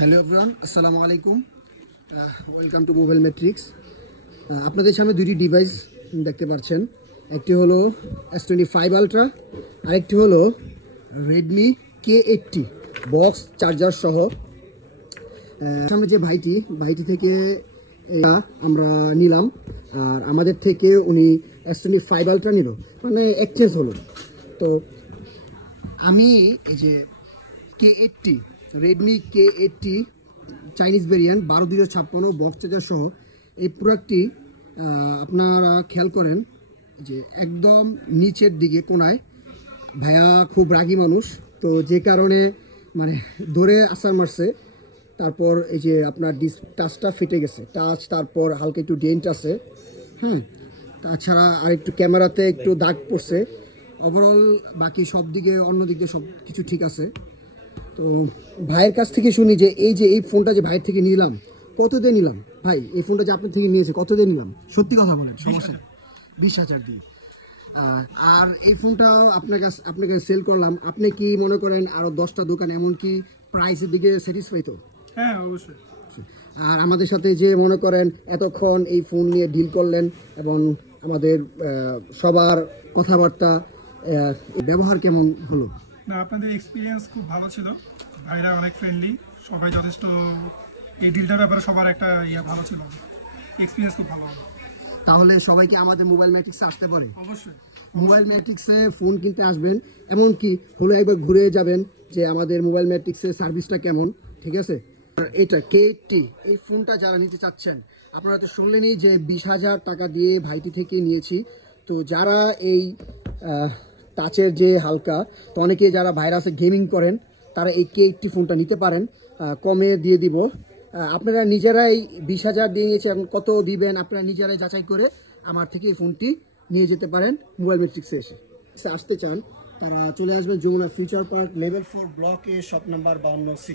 Hello everyone, আসসালামু আলাইকুম। Welcome to mobile matrix. আপনাদের সামনে দুইটি ডিভাইস দেখতে পাচ্ছেন। একটি হলো S25 আলট্রা, আরেকটি হলো রেডমি K80 বক্স চার্জার সহ। সামনে যে ভাইটি থেকে আমরা নিলাম, আর আমাদের থেকে উনি S25 আলট্রা নিল, মানে এক্সচেঞ্জ হলো। তো আমি এই যে K80 Redmi K80 Chinese variant 12256 box charger সহ এই প্রোডাক্টটি আপনারা খেয়াল করেন যে একদম নিচের দিকে কোনায় ভাইয়া খুব রাগী মানুষ, তো যে কারণে মানে ধরে আসার মারছে। তারপর এই যে আপনার টাচটা ফেটে গেছে, টাচ, তারপর হালকা একটু ডেন্ট আছে, হ্যাঁ। তাছাড়া আর একটু ক্যামেরাতে একটু দাগ পড়ছে। ওভারঅল বাকি সব দিকে, অন্য দিক দিয়ে সব কিছু ঠিক আছে। তো ভাইয়ের কাছ থেকে শুনি যে এই ফোনটা যে ভাইয়ের থেকে নিলাম, কত দিয়ে নিলাম ভাই? এই ফোনটা যে আপনার থেকে নিয়েছে কত দিয়ে নিলাম? সত্যি কথা বলেন, সমস্যা 20,000 দিয়ে। আর এই ফোনটা আপনাকে সেল করলাম, আপনি কি মনে করেন আরও 10টা দোকান এমনকি প্রাইসের দিকে স্যাটিসফাই তো? হ্যাঁ, অবশ্যই। আর আমাদের সাথে যে মনে করেন এতক্ষণ এই ফোন নিয়ে ডিল করলেন এবং আমাদের সবার কথাবার্তা, ব্যবহার কেমন হলো? না, আপনাদের এক্সপিরিয়েন্স খুব ভালো ছিল। ভাইরা অনেক ফ্রেন্ডলি, সবাই যথেষ্ট। এই ডিলটার ব্যাপারে সবার একটা ভালো ছিল, এক্সপিরিয়েন্স খুব ভালো হবে। তাহলে সবাইকে আমাদের মোবাইল ম্যাট্রিক্সে আসতে পারে। অবশ্যই মোবাইল ম্যাট্রিক্সে ফোন কিনতে আসবেন, এমনকি হলো একবার ঘুরে যাবেন যে আমাদের মোবাইল ম্যাট্রিক্সের সার্ভিসটা কেমন, ঠিক আছে? আর এটা K80 এই ফোনটা যারা নিতে চাচ্ছেন, আপনারা তো শুনলেনই যে 20,000 টাকা দিয়ে ভাইটি থেকে নিয়েছি। তো যারা এই টাচের যে হালকা, তো অনেকে যারা ভাইরাসে গেমিং করেন তারা এই K80 ফোনটা নিতে পারেন, কমে দিয়ে দিব। আপনারা নিজেরাই 20,000 দিয়ে নিয়েছে, এখন কত দিবেন আপনারা নিজেরাই যাচাই করে আমার থেকে এই ফোনটি নিয়ে যেতে পারেন। মোবাইল ম্যাট্রিক্সে আসতে চান তারা চলে আসবেন যমুনা ফিউচার পার্ক লেভেল 4 ব্লকে, শপ নাম্বার 52C।